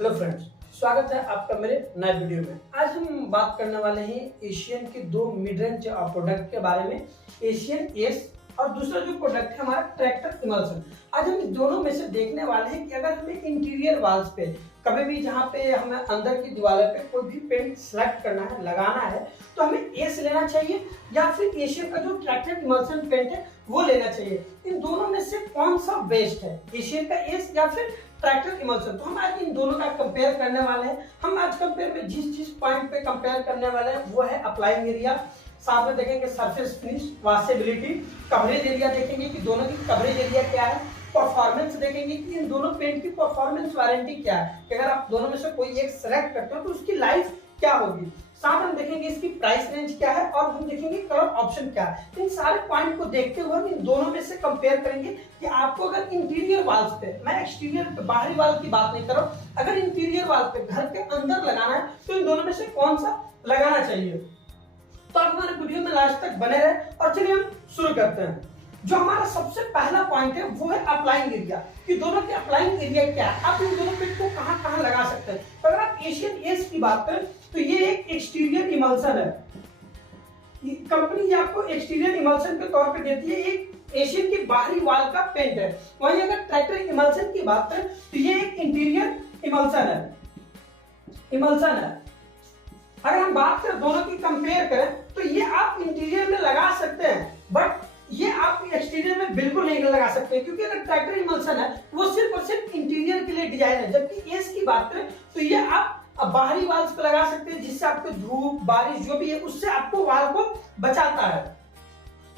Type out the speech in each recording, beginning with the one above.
Hello friends, स्वागत है आपका मेरे नए वीडियो में। आज हम बात करने वाले हैं एशियन के दो मिड रेंज प्रोडक्ट के बारे में, एशियन एस और दूसरा जो प्रोडक्ट है हमारा ट्रैक्टर इमल्सन। आज हम इस दोनों में से देखने वाले हैं कि अगर हमें इंटीरियर वॉल्स पे कभी भी जहाँ पे हमें अंदर की दीवार पे कोई भी पेंट सेलेक्ट करना है, लगाना है, तो हमें एस लेना चाहिए या फिर एशियन का जो ट्रैक्टर इमल्सन पेंट है वो लेना चाहिए। इन दोनों में से कौन सा बेस्ट है, एशियन का एस या फिर ट्रैक्टर इमल्सन? तो हम आज इन दोनों का कंपेयर करने वाले हैं। हम आज कंपेयर में जिस पॉइंट पे कंपेयर करने वाले हैं वो है अप्लाइंग एरिया, साथ में देखेंगे surface finish, washability, coverage area देखेंगे कि दोनों की कवरेज एरिया क्या है, परफॉर्मेंस देखेंगे कि इन दोनों पेंट की परफॉर्मेंस वारंटी क्या है, कि अगर आप दोनों में से कोई एक सेलेक्ट करते हो तो उसकी लाइफ क्या होगी। साथ हम देखेंगे इसकी प्राइस रेंज क्या है और हम देखेंगे कलर ऑप्शन क्या है। इन सारे पॉइंट को देखते हुए हम इन दोनों में से कंपेयर करेंगे कि आपको अगर इंटीरियर वॉल्स पे, मैं एक्सटीरियर बाहरी वॉल की बात नहीं कर रहा हूं, अगर इंटीरियर वॉल पे घर के अंदर लगाना है तो इन दोनों में से कौन सा लगाना चाहिए। तो आप हमारे वीडियो में लास्ट तक बने रहे और चलिए हम शुरू करते हैं। जो हमारा सबसे पहला पॉइंट है वो है अप्लाइंग एरिया, कि दोनों के अप्लाइंग एरिया क्या है, आप इन दोनों पेंट को कहां लगा सकते हैं। तो अगर आप एशियन एस की बात करें तो ये एक एक्सटीरियर इमल्सन है, कंपनी आपको एक्सटीरियर इमल्सन के तौर पे देती है, एक एशियन की बाहरी वॉल का पेंट है। वहीं अगर ट्रैक्टर इमल्सन की बात करें तो ये एक इंटीरियर इमल्सन है। अगर हम बात करें दोनों की कंपेयर करें तो ये आप इंटीरियर में लगा सकते हैं, बट ये आप एक्सटीरियर में बिल्कुल नहीं लगा सकते, क्योंकि अगर ट्रैक्टर इमल्सन है वो सिर्फ और सिर्फ इंटीरियर के लिए डिजाइन है, जबकि एस की बात करें तो ये आप बाहरी वॉल्स पे लगा सकते हैं, जिससे आपको धूप बारिश जो भी है उससे आपको वॉल को बचाता है।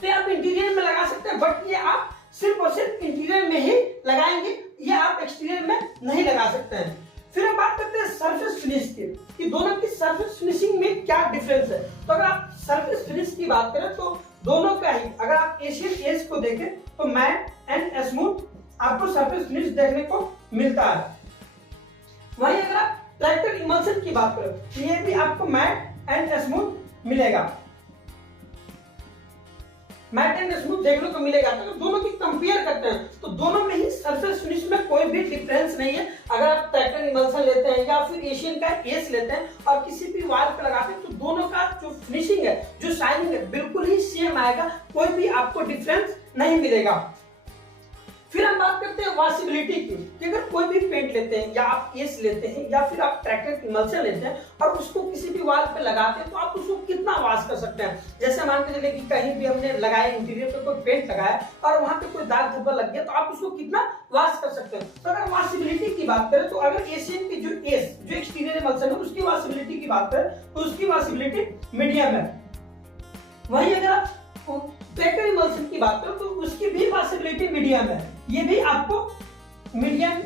तो आप इंटीरियर में लगा सकते हैं, बट ये आप सिर्फ और सिर्फ इंटीरियर में ही लगाएंगे, ये आप एक्सटीरियर में नहीं लगा सकते हैं। फिर हम बात करते हैं सरफेस फिनिश की, कि दोनों की सरफेस फिनिशिंग में क्या डिफरेंस है। तो अगर आप सरफेस फिनिश की बात करें तो दोनों का ही, अगर आप एशियन एस को देखें तो मैट एंड स्मूथ आपको सरफेस फिनिश देखने को मिलता है। वहीं अगर आप ट्रैक्टर इमल्सन की बात करें तो ये भी आपको मैट एंड स्मूथ मिलेगा, मैट एंड स्मूथ देखने को मिलेगा। तो दोनों की कंपेयर करते हैं तो दोनों में ही सरफेस फिनिश में कोई भी डिफरेंस नहीं है। अगर आप ट्रैक्टर इमल्सन लेते हैं या फिर एशियन का एस लेते हैं और किसी भी वॉल पे लगाते हैं तो दोनों का जो फिनिशिंग है, जो शाइनिंग है, बिल्कुल ही सेम आएगा, कोई भी आपको डिफरेंस नहीं मिलेगा। फिर हम बात करते हैं वॉशेबिलिटी की, कि अगर कोई भी पेंट लेते हैं या आप एस लेते हैं या फिर आप ट्रैक्टर इमल्सन लेते हैं और उसको किसी भी वॉल पे लगाते हैं तो आप उसको कितना वॉश कर सकते हैं। जैसे मान के चलिए कि कहीं भी हमने लगाया, इंटीरियर पे कोई पेंट लगाया और वहां पे कोई दाग धब्बा लग गया तो आप उसको कितना वॉश कर सकते हैं। तो अगर वॉशेबिलिटी की बात करें तो अगर एशियन की जो एस, जो एक्सटीरियर इमल्सन है, उसकी वॉशेबिलिटी की बात करें तो उसकी वॉशेबिलिटी मीडियम है। वहीं अगर आप ट्रैक्टर इमल्सन की बात करें तो उसकी भी वॉशेबिलिटी मीडियम है, ये भी आपको मीडियम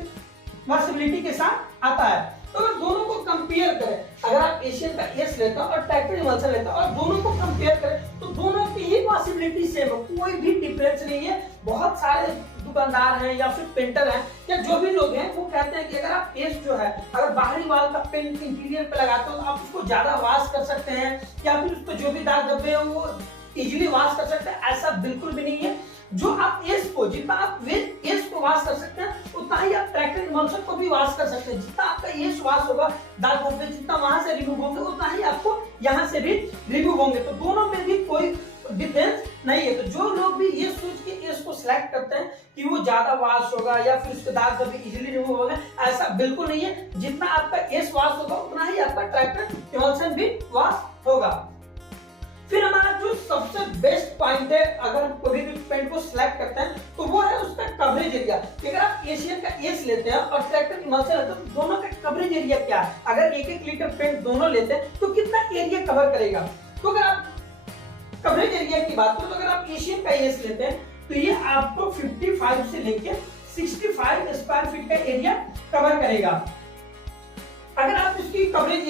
वॉशेबिलिटी के साथ आता है। तो अगर दोनों को कंपेयर करें, अगर आप एशियन का एस लेते हैं और ट्रैक्टर इमल्सन लेते हैं और दोनों को कंपेयर करें तो दोनों की ही वॉशेबिलिटी सेम है, कोई भी डिफरेंस नहीं है। बहुत सारे दुकानदार हैं या फिर पेंटर हैं या जो भी लोग हैं वो कहते हैं कि अगर आप एस जो है, अगर बाहरी वॉल का पेंट इंटीरियर पे लगाते हो तो आप उसको ज्यादा वॉश कर सकते हैं या फिर उस पर जो भी दाग धब्बे हैं वो इजीली वॉश कर सकते हैं। ऐसा बिल्कुल भी नहीं है। जो आप एस को, जितना आप एस को वॉश कर सकते हैं उतना ही आप ट्रैक्टर इमल्सन को भी वॉश कर सकते हैं। जितना आपका एस वॉश होगा, दाग धब्बे जितना वहां से रिमूव होंगे उतना ही आपको यहाँ से भी रिमूव होंगे। तो दोनों में भी कोई डिफरेंस नहीं है। तो जो लोग भी ये सोच के एस को सिलेक्ट करते हैं कि वो ज्यादा वॉश होगा या फिर उसके दाग धब्बे इजीली रिमूव होंगे, ऐसा बिल्कुल नहीं है। जितना आपका एस वॉश होगा उतना ही आपका ट्रैक्टर इमल्सन भी वॉश होगा। फिर हमारा जो सबसे बेस्ट पॉइंट है, अगर हम कोई भी पेंट को सिलेक्ट करते हैं तो वो है उसका कवरेज एरिया। अगर आप एशियन का एस लेते हैं और ट्रैक्टर इमल्सन लेते हैं तो दोनों का कवरेज एरिया क्या है। अगर 1-1 लीटर पेंट दोनों लेते हैं तो कितना एरिया कवर करेगा। तो अगर आप कवरेज एरिया की बात करें तो अगर आप एशियन का एस लेते हैं तो ये आपको 55 से लेकर 65 स्क्वायर फीट का एरिया कवर करेगा। अगर आप इसकी कवरेज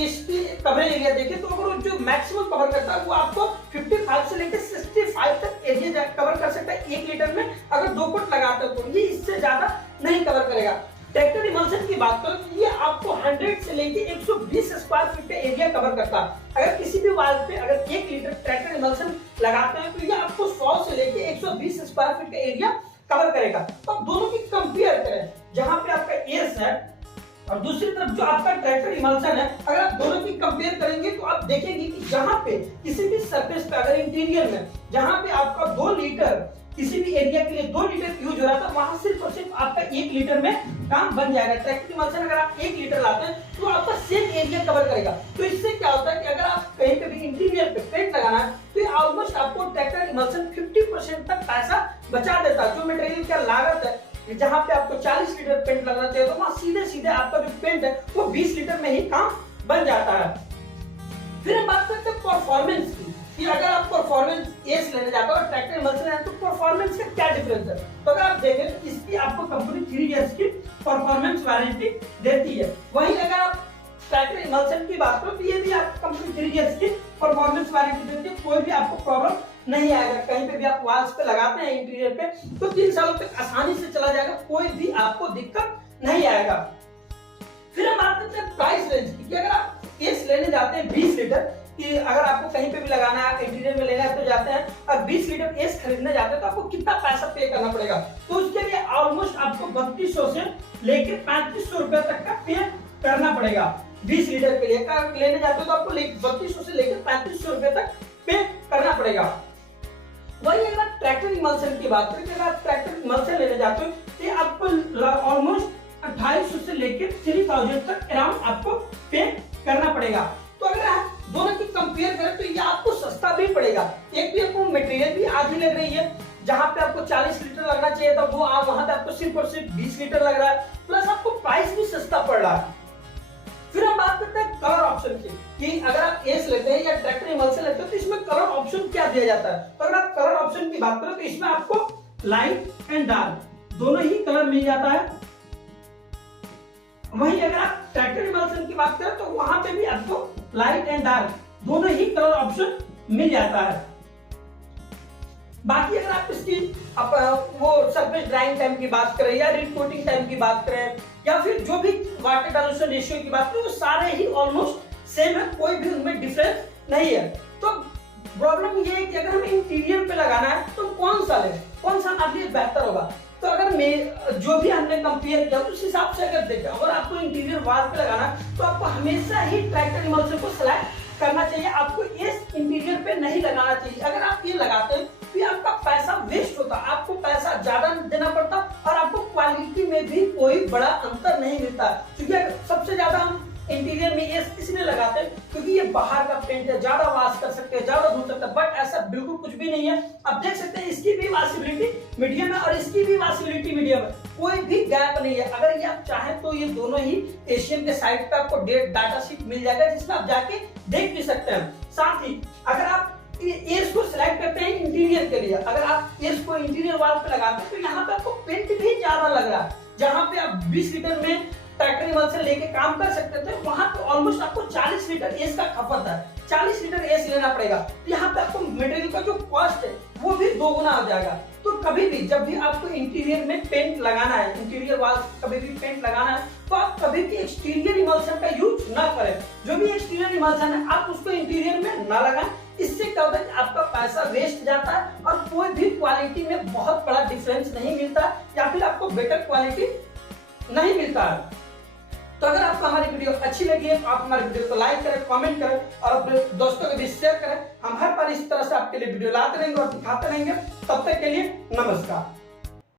एरिया देखें तो अगर जो मैक्सिमम कवर करता है वो आपको 55 से लेकर 65 तक एरिया कवर कर सकता है 1 लीटर में। अगर 2 फुट लगाते हो तो ये इससे ज्यादा नहीं कवर करेगा। ट्रैक्टर इमल्सन की बात करें तो ये आपको 100 से लेकर 120 स्क्वायर फीट का एरिया कवर करता है। अगर किसी भी वॉल पे अगर 1 लीटर ट्रैक्टर इमल्सन लगाते हैं तो ये आपको 100 से लेकर 120 स्क्वायर फीट का एरिया कवर करेगा। तो आप दोनों की कंपेयर करें, जहां पे आपका एस है और दूसरी तरफ जो आपका ट्रैक्टर इमल्सन है, अगर आप दोनों की कंपेयर करेंगे तो आप देखेंगे कि जहां पे किसी भी सरफेस पे अगर इंटीरियर में जहां पे आपका 2 लीटर किसी भी एरिया के लिए 2 लीटर यूज हो रहा था, वहां सिर्फ और सिर्फ आपका 1 लीटर में काम बन जाएगा। ट्रैक्टर इमल्सन अगर आप 1 लीटर लाते हैं तो आपका सेम एरिया कवर करेगा। तो इससे क्या होता है कि अगर आप कहीं पे भी इंटीरियर पे पेंट लगाना है तो ये ऑलमोस्ट आपको ट्रैक्टर इमल्सन 50% तक पैसा बचा देता है। जो मटेरियल का लागत है, जहां पे आपको 40 लीटर पेंट लगना चाहिए, तो वहां सीधे सीधे आपका जो पेंट है वो 20 लीटर में ही काम बन जाता है। फिर हम बात करते हैं परफॉर्मेंस की, कि अगर आप परफॉर्मेंस एस लेने जाते हो और ट्रैक्टर इमल्सन लेने तो परफॉर्मेंस का क्या डिफरेंस है। तो अगर आप देखें तो इसकी आपको कंपनी 3 इयर्स की परफॉर्मेंस वारंटी देती है। वहीं अगर आप ट्रैक्टर इमल्सन की बात करो तो ये भी आपको कंपनी 3 इयर्स की परफॉर्मेंस वारंटी देती है। कोई भी आपको प्रॉब्लम नहीं आएगा, कहीं पे भी आप वॉल्स पे लगाते हैं इंटीरियर पे तो 3 सालों तक आसानी से चला जाएगा, कोई भी आपको दिक्कत नहीं आएगा। फिर हम बात करते हैं प्राइस रेंज की, कि अगर आप एस लेने जाते हैं 20 लीटर, कि अगर आपको कहीं पे भी लगाना है, इंटीरियर में लेना है तो जाते हैं, और 20 लीटर एस खरीदने जाते हैं तो आपको कितना पैसा पे करना पड़ेगा। तो उसके लिए ऑलमोस्ट आपको 3200 से लेकर 3500 रुपए तक का पे करना पड़ेगा। 20 लीटर के लिए लेने जाते हो तो आपको 3200 से लेकर 3500 रुपए तक पे करना पड़ेगा। वही अगर आप ट्रैक्टर इमल्सन की बात करें, अगर आप ट्रैक्टर इमल्सन लेने जाते हो तो आपको ऑलमोस्ट 2800 से लेकर 3000 तक अराउंड आपको पे करना पड़ेगा। तो अगर आप दोनों की कंपेयर करें तो ये आपको सस्ता भी पड़ेगा। एक भी आपको मटेरियल भी आधी लग रही है, जहां पे आपको 40 लीटर लगना चाहिए था वो आप वहां पे आपको सिर्फ और सिर्फ 20 लीटर लग रहा है, प्लस आपको प्राइस भी सस्ता पड़ रहा है। फिर हम बात करते हैं कलर ऑप्शन की, कि अगर आप एस लेते हैं या ट्रैक्टर इमल्सन लेते हैं तो इसमें कलर ऑप्शन क्या दिया जाता है। तो अगर आप कलर ऑप्शन की बात करें तो इसमें आपको लाइट एंड डार्क दोनों ही कलर मिल जाता है। वहीं अगर आप ट्रैक्टर इमल्सन की बात करें तो वहां पे भी आपको लाइट एंड डार्क दोनों ही कलर ऑप्शन मिल जाता है। बाकी अगर आप इसकी वो सरफेस ड्राइंग टाइम की बात करें या रिट कोटिंग टाइम की बात करें या फिर जो भी वाटर डाइल्यूशन रेशियो की बात करें, वो सारे ही ऑलमोस्ट सेम है, कोई भी उनमें डिफरेंस नहीं है। तो प्रॉब्लम ये है कि अगर हमें इंटीरियर पे लगाना है तो कौन सा ले, कौन सा आपके लिए बेहतर होगा। तो अगर मैं जो भी हमने कंपेयर किया उस हिसाब से अगर देखें, अगर आपको इंटीरियर वॉल पे लगाना तो आपको हमेशा ही ट्रैक्टर इमल्सन को सिलेक्ट करना चाहिए, आपको इस इंटीरियर पे नहीं लगाना चाहिए। अगर आप ये लगाते हैं तो आपका पैसा वेस्ट होता, आपको पैसा ज्यादा देना पड़ता और आपको क्वालिटी में भी कोई बड़ा अंतर नहीं मिलता। क्योंकि सबसे ज्यादा हम इंटीरियर में ये इसलिए लगाते हैं क्योंकि ये बाहर का पेंट है, ज्यादा वॉश कर सकते हैं, ज्यादा धो सकते हैं, बट ऐसा बिल्कुल कुछ भी नहीं है। आप देख सकते हैं इसकी भी वॉशेबिलिटी मीडियम है और इसकी भी वॉशेबिलिटी मीडियम है, कोई भी गैप नहीं है। अगर ये आप चाहें तो ये दोनों ही एशियन के साइट पे आपको डाटा शीट मिल जाएगा जिसमें आप जाके देख भी सकते हैं। साथ ही अगर आप एस को सिलेक्ट करते हैं इंटीरियर के लिए, अगर आप एस को इंटीरियर वॉल पे लगाते हैं तो यहाँ पे आपको पेंट भी ज्यादा लग रहा है। जहां पे आप 20 लीटर में ट्रैक्टर इमल्सन लेके काम कर सकते थे, वहां पे ऑलमोस्ट आपको 40 लीटर एस का खपत है, 40 लीटर एस लेना पड़ेगा। यहाँ पे आपको मटेरियल का जो कॉस्ट है वो भी 2 गुना हो जाएगा। तो कभी भी जब भी आपको इंटीरियर में पेंट लगाना है, इंटीरियर वॉल कभी भी पेंट लगाना है, तो आप कभी भी एक्सटीरियर इमल्सन का यूज ना करें। जो भी एक्सटीरियर इमल्सन है आप उसको इंटीरियर में ना लगाएं, इससे क्या होता है कि आपका पैसा वेस्ट जाता है और कोई भी क्वालिटी में बहुत बड़ा डिफरेंस नहीं मिलता या फिर आपको बेटर क्वालिटी नहीं मिलता है। तो अगर आपको हमारी वीडियो अच्छी लगी है तो आप हमारे वीडियो को लाइक करें, कमेंट करें और अपने दोस्तों को भी शेयर करें। हम हर बार इस तरह से आपके लिए वीडियो लाते रहेंगे और दिखाते रहेंगे। तब तक के लिए नमस्कार।